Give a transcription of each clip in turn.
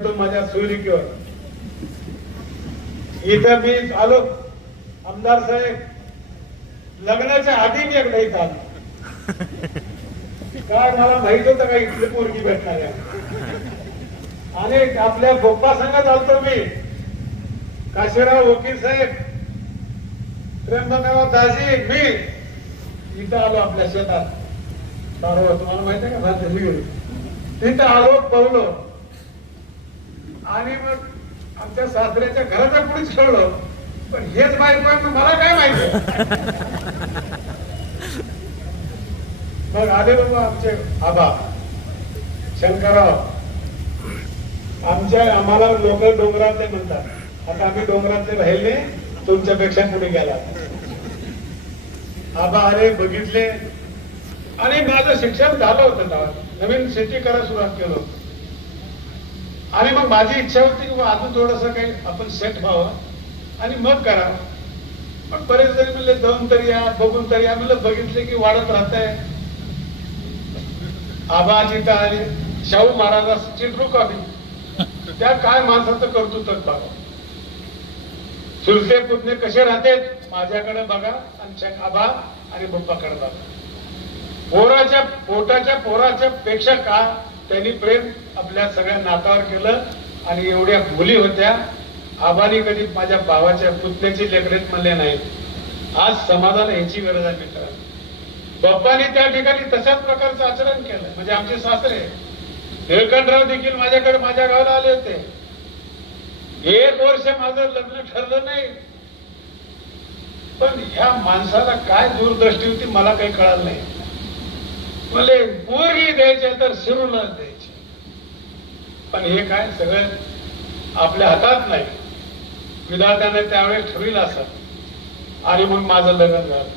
माझ्या सुरिकेवर इथं मी आलो आमदार साहेब लग्नाच्या आधी मी एकदा इथं आलो. काय मला माहीत होतं का इथली पोरगी भेटणार आणि आपल्या गोप्पा संघात आलतो मी काशीराव वकील साहेब प्रेमबंगाव दाजी मी इथं आलो आपल्या शेतात. सारो तुम्हाला माहिती आहे का? तिथं आलो पवलो. आणि मग आमच्या सासऱ्याच्या घराच्या पुढेच खेळलो पण हेच बायको आहे, मला काय माहिती? मग आले बाबा आमचे आबा शंकरराव. आमच्या आम्हाला लोक डोंगरातले म्हणतात. आता आम्ही डोंगरातले राहिले तुमच्यापेक्षा पुढे गेला. आबा आले बघितले. आणि माझं शिक्षण झालं होतं नवीन शेती करायला सुरुवात केलं. होतं. आणि मग माझी इच्छा होती की अजून थोडस काही आपण सेट व्हावं. आणि मग करा. पण बरेच जरी म्हणले जाऊन तरी या बघून तरी या. म्हणलं बघितले की वाढत राहत आहे आबा जिथं आले शाहू महाराजांची चित्रू कॉपी त्या काय माणसाचं कर्तृत्व बघा चुलते पुतणे कसे राहते माझ्याकडे बघा. आणि आबा आणि बप्पाकडे बघा. पोराच्या पोटाच्या पोराच्या पेक्षा का त्यांनी प्रेम आपल्या सगळ्या नातावर केलं आणि एवढ्या मुली होत्या. आबानी कधी माझ्या भावाच्या पुतण्याची लेकरेत म्हणले नाही आज समाजाला ह्याची गरज आहे मित्र बाप्पाने त्या ठिकाणी तशाच प्रकारचं आचरण केलं. म्हणजे आमचे सासरे निळकंठराव देखील माझ्याकडे माझ्या गावाला आले होते. एक वर्ष माझं लग्न ठरलं नाही. पण ह्या माणसाला काय दूरदृष्टी होती मला काही कळालं नाही. मले पोरगी द्यायचे तर शिरूनच द्यायचे. पण हे काय सगळं आपल्या हातात नाही. विधात्याने त्यावेळेस ठरविलं असं आणि मग माझं लग्न झालं.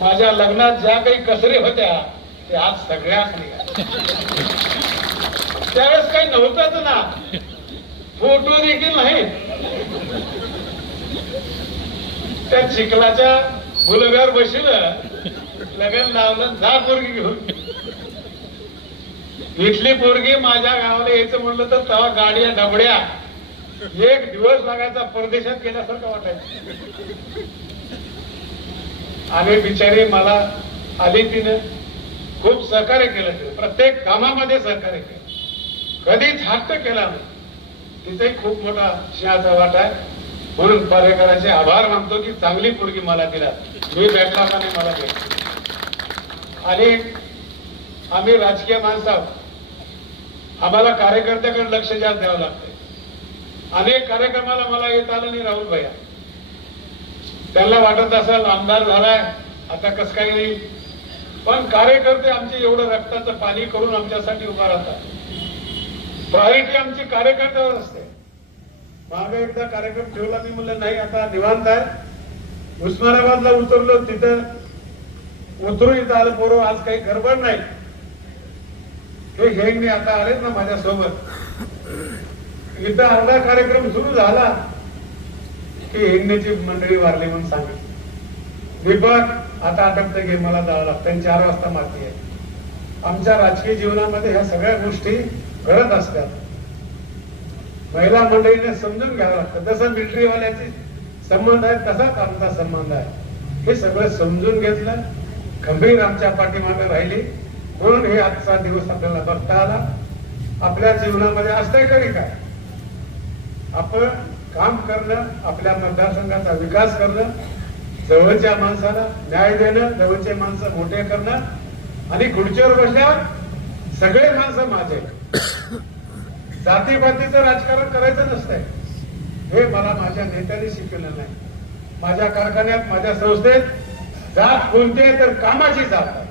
माझ्या लग्नात ज्या काही कसरे होत्या ते आज सगळ्याच निघाल्या. त्यावेळेस काही नव्हतंच ना. फोटो देखील नाही. त्या चिखलाच्या फुलगावर बसलं लगन लावलं जा पोरगी घेऊन. इथली पोरगी माझ्या गावाला यायचं म्हणलं तर तेव्हा गाड्या डबड्या एक दिवस लागायचा परदेशात गेल्यासारखं वाटायचं. आणि बिचारी मला आली तिनं खूप सहकार्य केलं तिने प्रत्येक कामामध्ये सहकार्य केलं. कधीच हट्ट केला नाही तिथे खूप मोठा सिंहाचा वाटा आहे. म्हणून पर्यकराचे आभार मानतो की चांगली पोरगी मला दिला. मी भेटला का नाही मला भेटली आणि आम्ही राजकीय माणसं आहोत. आम्हाला कार्यकर्त्याकडे लक्ष जास्त द्यावं लागते अनेक कार्यक्रमाला मला येत आलं नाही राहुल भैया. त्यांना वाटत असेल आमदार झालाय आता कस काही नाही पण कार्यकर्ते आमचे एवढं रक्ताचं पाणी करून आमच्यासाठी उभा राहतात. प्रायोरिटी आमची कार्यकर्त्यावर असते. मागे एकदा कार्यक्रम ठेवला मी म्हणलं नाही आता निवांत आहे. उस्मानाबादला उतरलो तिथं उतरून इथं आलं बरोबर आज काही गडबड नाही. हे घेईन आता आलेत ना माझ्या सोबत इथं अर्धा कार्यक्रम सुरू झाला की हिंगण्याची मंडळी वारली म्हणून सांगितलं. मी आता आटपतं घे मला जावं लागतं. चार वाजता माती आहे. आमच्या राजकीय जीवनामध्ये ह्या सगळ्या गोष्टी घडत असतात. महिला मंडळीने समजून घ्यावं लागतं. जसं मिलिटरीवाल्याचे संबंध आहे तसाच आमचा संबंध आहे. हे सगळं समजून घेतलं. खंबीर आमच्या पाठीमागे राहिली. म्हणून हे आजचा दिवस आपल्याला बघता आला. आपल्या जीवनामध्ये असतंय कधी काय? आपण काम करणं आपल्या मतदारसंघाचा विकास करणं जवळच्या माणसाला न्याय देणं जवळचे माणसं मोठे करणं आणि खुर्चीवर बसल्यावर सगळे माणसं माझे जातीपातीचं राजकारण करायचं नसतंय. हे मला माझ्या नेत्याने शिकवलं नाही. माझ्या कारखान्यात माझ्या संस्थेत जात कोणते तर कामाची जात आहे.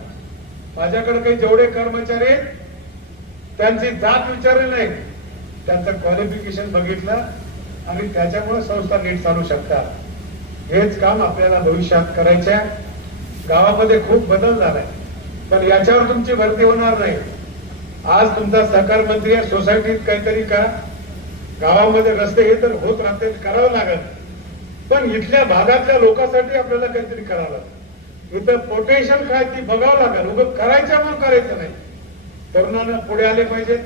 माझ्याकडे काही जेवढे कर्मचारी आहेत त्यांची जात विचारली नाही. त्यांचं क्वालिफिकेशन बघितलं आणि त्याच्यामुळे संस्था नीट चालू शकतात. हेच काम आपल्याला भविष्यात करायचे आहे. गावामध्ये खूप बदल झालाय. पण याच्यावर तुमची भरती होणार नाही. आज तुमचा सहकार मंत्री आहे सोसायटीत काहीतरी का गावामध्ये रस्ते हे तर होत राहते करावं लागत पण इथल्या भागातल्या लोकांसाठी आपल्याला काहीतरी करावं लागतं इथं पोटेन्शियल काय ती बघावं लागेल. उगं करायचं म्हणून करायचं नाही. तरुणांना पुढे आले पाहिजेत.